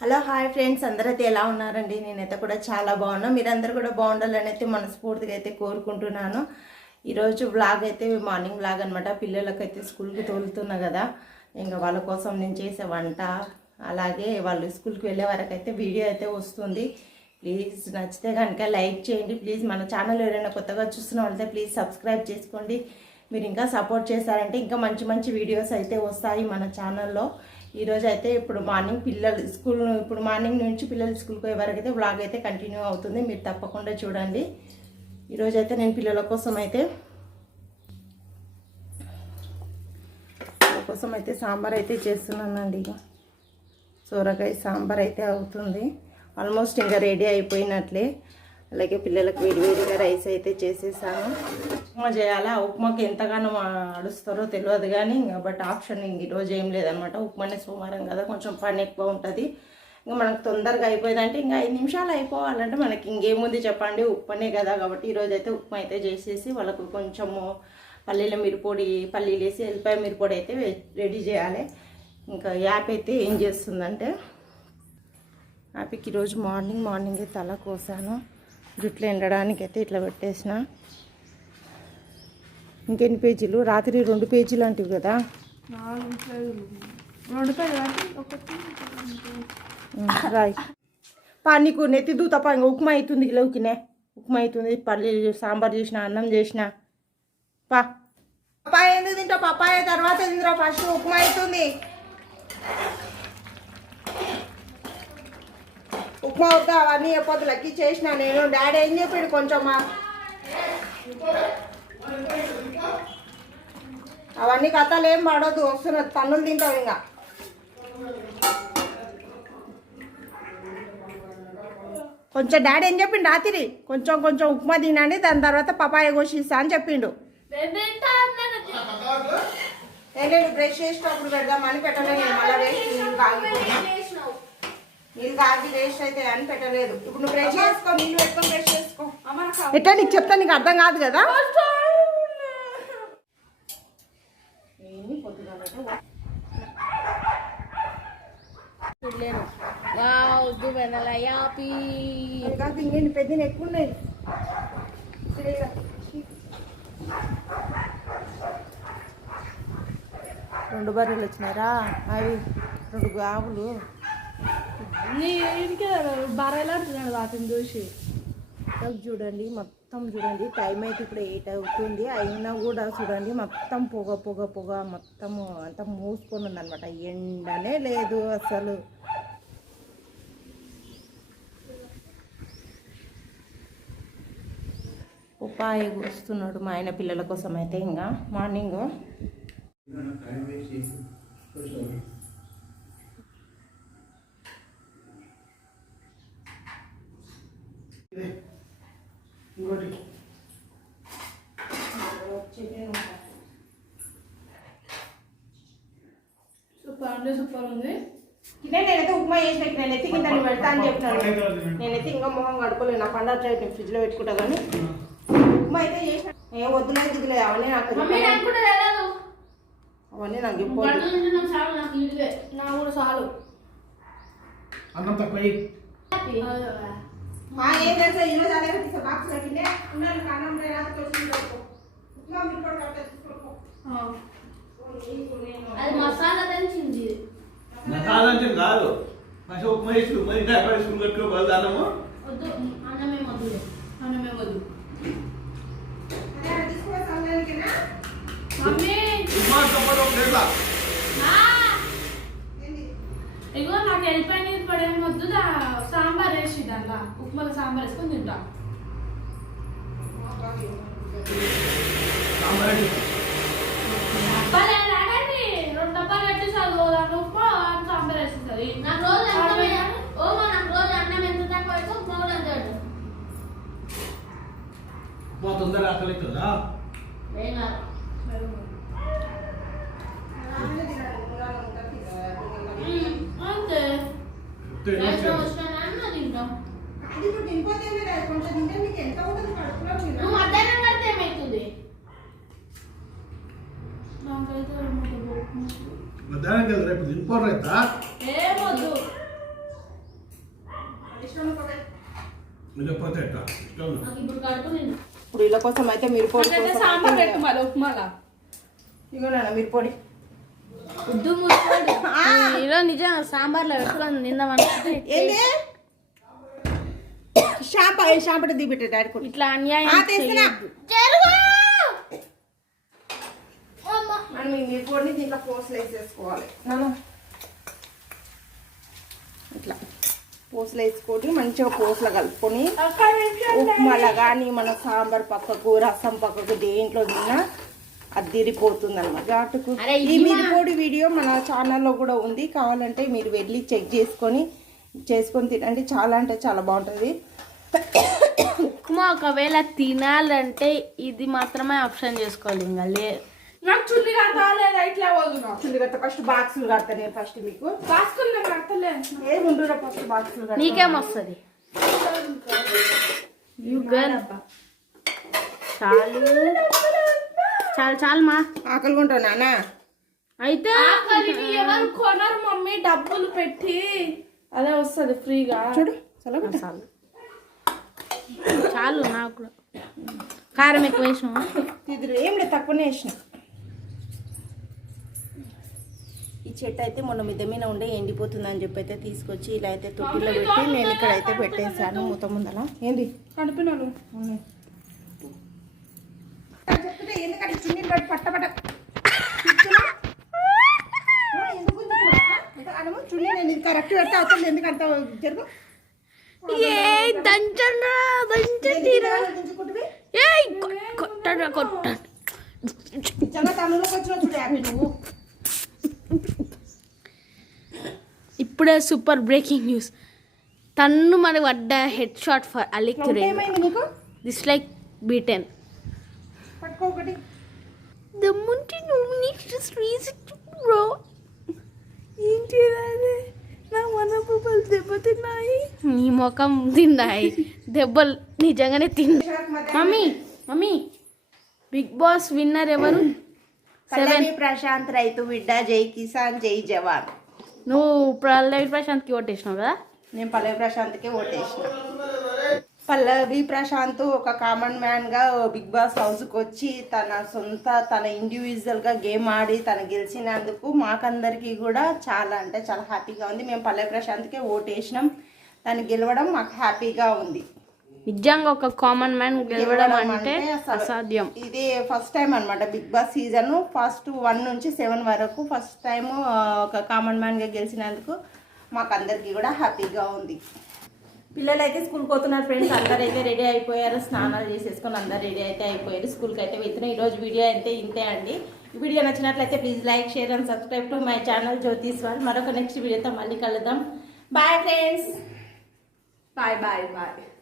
Hello hi friends. అందరైతే ఎలా ఉన్నారండి? నేనైతే కూడా చాలా బాగున్నా. మీరందరూ కూడా బాగుండాలని అయితే మనస్ఫూర్తిగా అయితే కోరుకుంటున్నాను. ఈరోజు వ్లాగ్ అయితే మార్నింగ్ వ్లాగ్ అనమాట పిల్లలకైతే స్కూల్కి తోలుతున్నా కదా. ఇంకా వాళ్ళ కోసం నేను చేసే వంట అలాగే వాళ్ళు స్కూల్కి వెళ్ళే వరకు అయితే వీడియో అయితే వస్తుంది. ప్లీజ్ నచ్చితే కనుక లైక్ చేయండి. ప్లీజ్ మన ఛానల్ ఎవరైనా కొత్తగా చూస్తున్న వాళ్ళైతే ప్లీజ్ సబ్స్క్రైబ్ చేసుకోండి. మీరు ఇంకా సపోర్ట్ చేశారంటే ఇంకా మంచి మంచి వీడియోస్ అయితే వస్తాయి మన ఛానల్లో. ఈరోజు అయితే ఇప్పుడు మార్నింగ్ పిల్లలు స్కూల్ ఇప్పుడు మార్నింగ్ నుంచి పిల్లలు స్కూల్కి పోయే వరకు అయితే వ్లాగ్ అయితే కంటిన్యూ అవుతుంది. మీరు తప్పకుండా చూడండి. ఈరోజు అయితే నేను పిల్లల కోసం అయితే కోసం అయితే సాంబార్ అయితే చేస్తున్నానండి ఇక సోరకాయ సాంబార్ అయితే అవుతుంది. ఆల్మోస్ట్ ఇంకా రెడీ అయిపోయినట్లే. అలాగే పిల్లలకు వేడివేడిగా రైస్ అయితే చేసేసాను. ఉప్మా చేయాలా? ఆ ఉప్మాకి ఎంతగానో అడుస్తారో తెలియదు కానీ ఇంకా బట్ ఆప్షన్ ఇంక ఈరోజు ఏం లేదనమాట. ఉప్మానే సోమవారం కదా కొంచెం పని ఎక్కువ ఉంటుంది. ఇంకా మనకు తొందరగా అయిపోయిందంటే ఇంకా ఐదు నిమిషాలు అయిపోవాలంటే మనకి ఇంకేముంది చెప్పండి. ఉప్మానే కదా కాబట్టి ఈరోజు అయితే ఉప్మా అయితే చేసేసి వాళ్ళకు కొంచెము పల్లీల మిరపొడి పల్లీలు వేసి ఎల్లిపాయ మిరపొడి అయితే రెడీ చేయాలి. ఇంకా యాప్ అయితే ఏం చేస్తుందంటే యాప్కి ఈరోజు మార్నింగ్ మార్నింగే తల కోసాను. జుట్లు ఎండడానికి అయితే ఇట్లా పెట్టేసిన. ఇంకెన్ని పేజీలు? రాత్రి రెండు పేజీలు అంటివి కదా రాయ్. పా నీకు నెత్తి దూతప ఇంకా ఉప్మా అవుతుంది గిలవుకినే ఉప్మా అవుతుంది పల్లి సాంబార్ చేసిన అన్నం చేసిన. పా. పప్పాయ ఎందుకు తింటావు? పప్పాయ తర్వాత తిందిరా ఫస్ట్ ఉప్మా అవుతుంది ఉప్మా వద్దా అవన్నీ ఎప్పొద్దులకి చేసిన నేను. డాడీ ఏం చెప్పాడు కొంచెం అవన్నీ కథలు ఏం పడవద్దు వస్తున్నది పన్నులు తింటావు ఇంకా. కొంచెం డాడీ ఏం చెప్పిండు రాత్రి? కొంచెం కొంచెం ఉప్మా తినండి దాని తర్వాత పపాయ కోసిస్తా అని చెప్పిండు. నేను బ్రష్ చేసినప్పుడు పెడదామని పెట్టలేదు నేను మళ్ళీ వేస్ట్ నీళ్ళు కాగిపోయినా నీళ్ళు కాగి వేస్ట్ అయితే అని పెట్టలేదు. ఇప్పుడు నువ్వు బ్రష్ చేసుకో నీళ్ళు పెట్టుకొని బ్రష్ చేసుకో. ఎట్లా నీకు చెప్తా నీకు అర్థం కాదు కదా? వద్దు వెనల యాపీ. కాదు ఇంకేంటి పెద్ద ఎక్కువ ఉన్నాయి రెండు బర్రెలు వచ్చినారా అవి రెండు ఇంటికి బర్రెలా అంటున్నాడు వాటిని చూసి. చూడండి మొత్తం మొత్తం చూడండి టైం అయితే ఇప్పుడు ఎయిట్ అవుతుంది. అయినా కూడా చూడండి మొత్తం పొగ పొగ పొగ మొత్తము అంతా మూసుకొని ఉందన్నమాట. ఎండనే లేదు అసలు. ఉపాయ వస్తున్నాడు మా ఆయన పిల్లల కోసం అయితే ఇంకా మార్నింగ్ సూపర్ అంటే సూపర్ ఉంది. ఇదే నేనైతే ఉప్మా చేసి పెట్టిన నేనైతే కింద నువ్వు పెడతా అని చెప్పినాను నేనైతే ఇంకా మొహం కడుకోలేదు నా పండుగ నేను ఫ్రిడ్జ్లో పెట్టుకుంటా కానీ. ఉప్మా అయితే చేసిన. ఏం వద్దులేదు దిగులేదు అవన్నీ నాకు అవన్నీ నాకు చెప్పు నాకు చాలు నాకు ఇల్లే నాకు కూడా చాలు. అన్నం తక్కువ మా ఏం తెలుసా ఈరోజు అదే తీసే బాక్స్ పెట్టిండే ఉన్నాను కన్నం రాత్రి వచ్చి ఉప్మా మీరు కూడా కట్ట తీసుకో అది మసాలా తెచ్చింది నా కాదంటే కాదు మంచి ఉప్మా వేసి మరి డబ్బా వేసుకుని కట్టుకో బదులు అన్నము వద్దు అన్నమే వద్దు అన్నమే వద్దు అదే తీసుకో సమయానికేనా మమ్మీ ఉప్మా తప్పదు లేదా నా ఏంది ఇగో నాకు వెళ్ళిపోయిన నీరు పడే వద్దు సాంబార్ వేసి దాంట్లో ఉప్మాలో సాంబార్ వేసుకొని తింటా. డబ్బాలు రెండు డబ్బాలు దాంట్లో ఉప్మా సాంబార్ నాకు రోజు ఓ నాకు రోజు అన్నం ఎంత తక్కువ అయితే ఉప్మా కూడా అంతే పెట్టు. ఉప్మా తొందరగా ఆకలి అవుతుందా ఏం కాదు ఉమ్, అంతే చెప్తే ఏం రైస్ చేయాలి? వచ్చిన అన్న తింటాం అది ఇప్పుడు తినిపోతే ఏమీ లేదు. కొంచెం తింటే మీకు ఎంత ఉంటుంది కడుపులో మీరు? నువ్వు మధ్యాహ్నం కదా రేపు ఏమొద్దు లేకపోతే లేదు. నాకు ఇప్పుడు వీళ్ళ కోసం అయితే మీరు పొడి సాంబార్ పెట్టు మళ్ళీ ఉప్మాలా? ఇగో నాన్న మీరు పొడి. ఉద్దు. ఈరోజు నిజంగా సాంబార్లో పెట్టుకొని నిందామనుకుంటే ఏంది షాంప షాంపట దిగిపెట్టే డాడీ కొట్టి ఇట్లా అన్యాయం ఆ, తెస్తున్నా. చేయొద్దు. జరుగు! అమ్మ. మనం ఈ మీరు పొడిని దీంట్లో పోసలు వేసేసుకోవాలి నాన్న ఇట్లా పోసలు వేసుకొని మంచిగా పోసలు కలుపుకొని ఉప్మాలా కానీ మన సాంబార్ పక్కకు రసం పక్కకు దేంట్లో తిన్నా అది తిరిగిపోతుంది అనమాట ఘాటుకు. అరే, ఈ ఇది మిరిపోడి వీడియో మన ఛానల్లో కూడా ఉంది. కావాలంటే మీరు వెళ్ళి చెక్ చేసుకొని చేసుకొని తినండి. చాలా అంటే చాలా బాగుంటుంది. ఉప్మా ఒకవేళ తినాలంటే ఇది మాత్రమే ఆప్షన్ చేసుకోవాలి ఇంకా. లే. నాకు చుల్లి కడతా లేదా? ఇట్లా వదునా చుండి కట్ట ఫస్ట్ బాక్సులు కడతా నేను ఫస్ట్ మీకు. రాసుకున్నా కడతలే. ఏ ముందురా ఫస్ట్ బాక్సులు కడతా. నీకేం వస్తుంది? యు గర్ల్ చాలు. చాలు చాలు మా. ఆకలి కొంటావు నాన్న. అయితే ఎవరు కొనరు మమ్మీ డబ్బులు పెట్టి. అదే వస్తుంది ఫ్రీగా. చూడు చాలు. చాలు నాకు కూడా. కారం ఎక్కువ వేసినావా? ఇది ఏం లేదు తక్కువనే వేసిన. ఈ చెట్టు అయితే మొన్న మిద్ద మీద ఉండే ఎండిపోతుందని చెప్పి అయితే తీసుకొచ్చి ఇలా అయితే తొట్టిలో పెట్టి నేను ఇక్కడ అయితే పెట్టేశాను మూత ముందల. ఏంది? కనిపినాను ఉన్నాయి. చెప్తుంటే ఎందుకంటే చున్నీలు పట్టి పట్ట. పట్ట కూర్చున్నా? ఆ, ఎందుకు గుంజుతున్నావు? అంత అనము, చున్నీ నేను ఇది కరెక్ట్ పెడితే అవుతుంది ఎందుకంత జరుగు? ఏ దంచండ్రా దంచండి గుంజుకుంటుంది ఏ కొట్టండి కొట్టండి నిజంగా తమిళలోకి వచ్చిన చూడు హ్యాపీ నువ్వు. ఇప్పుడే సూపర్ బ్రేకింగ్ న్యూస్. తన్ను మనకు పడ్డ హెడ్ షాట్ ఫర్ అలిక్ నవ్వుతే రే ఏమైంది నీకు? దిస్ లైక్ బీటెన్ పట్టుకో ఒకటి. దమ్ముంటే నువ్వు నెక్స్ట్ రీజన్ బ్రో ఏంటి నా మన బొబ్బలు దెబ్బతిన్నాయి నీ ముఖం తిన్నాయి. దెబ్బలు నిజంగానే తిన్నా mummy mummy big boss winner ఎవరు? సెవెన్ పల్లవి ప్రశాంత్ రైతు బిడ్డ జై కిసాన్ జై జవాన్. నువ్వు ప్రహ్లాద్ ప్రశాంత్కి ఓటేసినావు కదా? నేను పల్లవి ప్రశాంత్కి ఓటేసిన. పల్లవి ప్రశాంత్ ఒక కామన్ మ్యాన్గా బిగ్ బాస్ హౌస్కి వచ్చి తన సొంత తన ఇండివిజువల్గా గేమ్ ఆడి తను గెలిచినందుకు మాకందరికీ కూడా చాలా అంటే చాలా హ్యాపీగా ఉంది. మేము పల్లవి ప్రశాంత్కే ఓటేసినాం. తను గెలవడం మాకు హ్యాపీగా ఉంది. నిజంగా ఒక కామన్ మ్యాన్ గెలవడం అంటే అసాధ్యం. ఇది ఫస్ట్ టైం అన్నమాట big boss season first one నుంచి సెవెన్ వరకు ఫస్ట్ టైం ఒక కామన్ మ్యాన్గా గెలిచినందుకు మాకు అందరికీ కూడా హ్యాపీగా ఉంది. పిల్లలు అయితే స్కూల్కి పోతున్నారు ఫ్రెండ్స్. అందరైతే అయితే రెడీ అయిపోయారు. స్నానాలు చేసేసుకొని అందరు రెడీ అయితే అయిపోయారు. స్కూల్కి అయితే వెళ్తున్నాయి ఈరోజు వీడియో అయితే ఇంతే అండి. ఈ వీడియో నచ్చినట్లయితే please like share and subscribe to my channel Jyothish వాళ్ళు మరొక నెక్స్ట్ వీడియోతో మళ్ళీ కలుద్దాం. Bye friends bye bye bye